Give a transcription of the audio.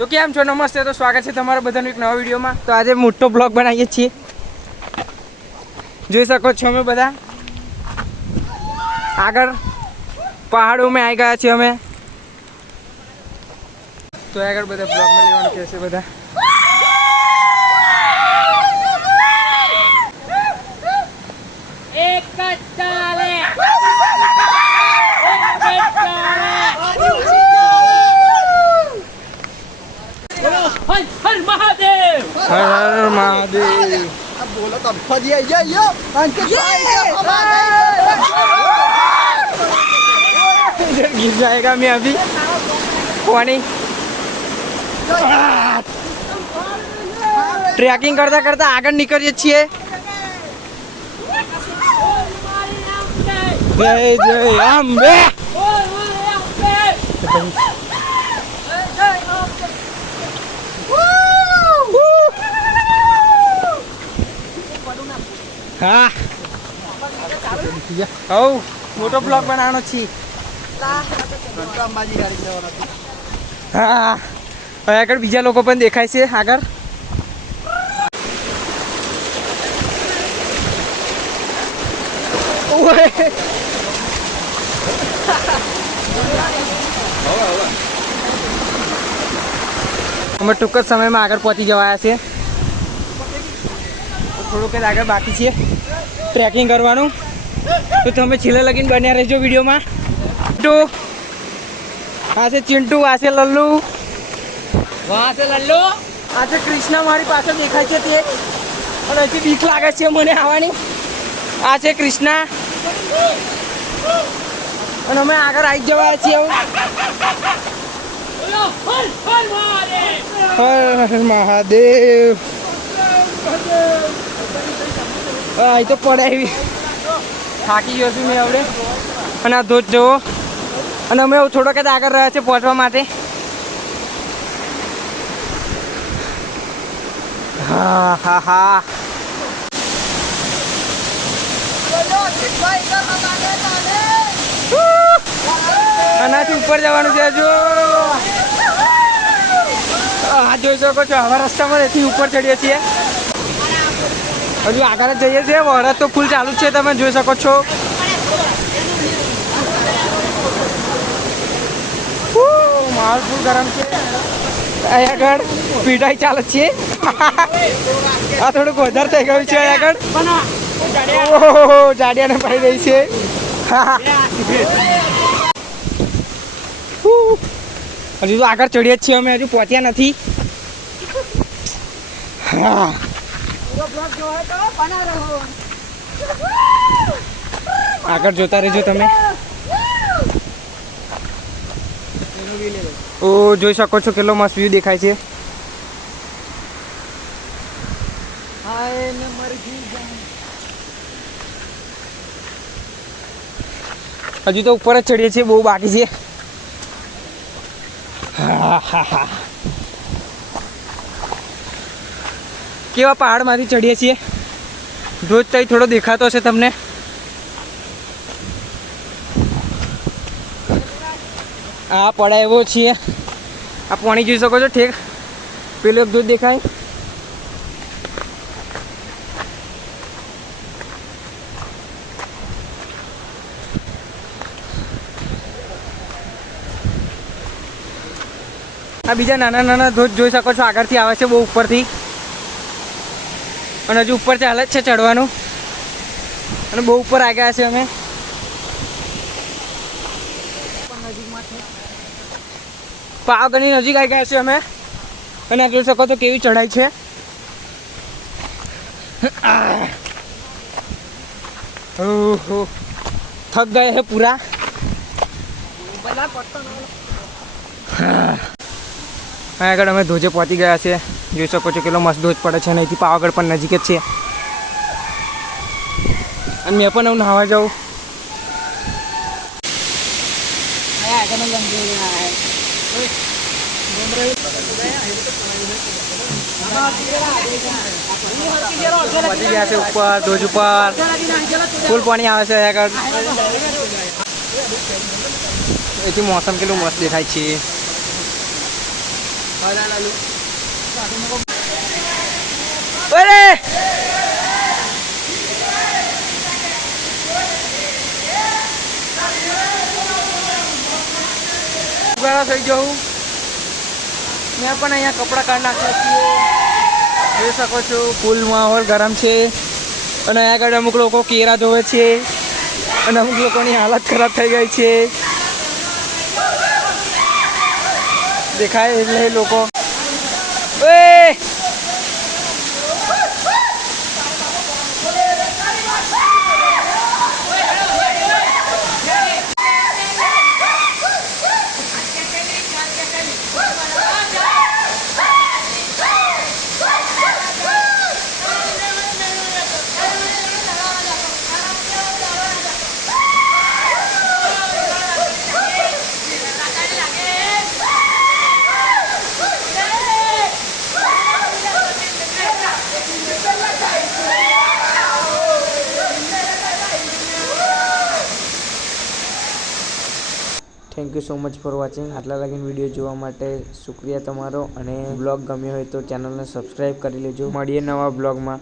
તો કેમ છો? નમસ્તે. તો સ્વાગત છે તમારા બધાનું એક નવા વિડીયોમાં. તો આજે મોટો બ્લોગ બનાવીએ છીએ. જોઈ શકો છો અમે બધા આગળ પહાડોમાં આવી ગયા છીએ અમે. તો આગળ બધા બ્લોગમાં લેવાનું કહેશે બધા. હર હર મહાદેવ. बोलो तब फदिया ये अंकित इधर गिर जाएगा मैं अभी पानी. ट्रैकिंग करता करता आगे निकलिए છીએ. જય જય અંબે. હા હવ મોટો બ્લોગ બનાવવાનો છે. અંબાજી ગાડી જવાનો છે. હા હવે આગળ બીજા લોકો પણ દેખાય છે આગળ. અમે ટૂંક જ સમયમાં આગળ પહોંચી જવાયા છે. થોડુંક જ આગળ બાકી છે ટ્રેકિંગ કરવાનું. તો તમે છેલ્લે લગીને બન્યા રહેજો વિડીયોમાં. ચિંટુ આ છે ચિંટુ, આ છે લલ્લુ, આ છે લલ્લુ, આ છે કૃષ્ણા મારી પાછળ દેખાય છે તે. અને હજી બીક લાગે છે મને આવવાની. આ છે કૃષ્ણા અને અમે આગળ આવી જવાયા છીએ. હર હર મહાદેવ. હા એ તો પડાવી થાકી ગયો છું મેં આવડે. અને આ ધોધ જુઓ. અને અમે થોડોક જ આગળ રહ્યા છે પહોંચવા માટે. હા હા હા આનાથી ઉપર જવાનું છે. હજુ હા જોઈ શકો છો આવા રસ્તામાં એથી ઉપર ચડીએ છીએ. હજુ આગળ જ જઈએ છીએ. વરસાદ તો ફૂલ ચાલુ જ છે, તમે જોઈ શકો છો. માહોલ ફૂલ ગરમ છે. અહીં આગળ પીડાઈ ચાલે છે. આ થોડુંક વધારે થઈ ગયું છે. અહીં આગળ ઓહો જાડિયાને પડી રહી છે. હજુ તો આગળ ચડીએ જ છીએ અમે, હજુ પહોંચ્યા નથી. હા આગળ જોતા રહેજો તમે. ઓ જોઈ શકો છો કેટલો મસ્ત વ્યૂ દેખાય છે. હજુ તો ઉપર જ ચડીએ છીએ, બહુ બાકી છે. હા હા હા કેવા પહાડમાંથી ચડીએ છીએ. ધોધ તઈ થોડો દેખાતો હશે તમને. આ પડા એવો છીએ. આ પાણી જોઈ શકો છો ઠેક પેલું એક ધોધ દેખાય. આ બીજા નાના નાના ધોધ જોઈ શકો છો આગળથી આવે છે બહુ ઉપરથી. અને હજુ ઉપર ચાલે જ છે ચડવાનું. અને બહુ ઉપર આવી ગયા છે અમે. પાવાગઢની નજીક આવી ગયા છે અમે. અને જોઈ શકો તો કેવી ચઢાઈ છે. ઓહો થક ગયે હે પૂરા. આગળ અમે ધોજે પહોંચી ગયા છે. જોઈ શકો છો કેટલો મસ્ત ધોધ પડે છે. અને અહીંથી પાવાગઢ પણ નજીક જ છે. અને મેં પણ હું નહાવા જાઉં. પહોંચી ગયા છે ઉપર ધોજ ઉપર. ફૂલ પાણી આવે છે આગળ. એથી મોસમ કેટલું મસ્ત દેખાય છે. અરે ઉઘાડા થઈ જાઉં. મેં પણ અહીંયા કપડાં કાઢી નાખ્યા છીએ. જોઈ શકો છો ફૂલ માહોલ ગરમ છે. અને અહીંયા આગળ અમુક લોકો કેરા ધોવે છે અને અમુક લોકોની હાલત ખરાબ થઈ ગઈ છે. દેખાય એટલે લોકો ઓય thank you so much for watching. આટલા લગીન વિડીયો જોવા માટે શુક્રિયા તમારો. અને બ્લોગ ગમ્યો હોય તો ચેનલને સબસ્ક્રાઈબ કરી લેજો. મળીએ નવા બ્લોગમાં.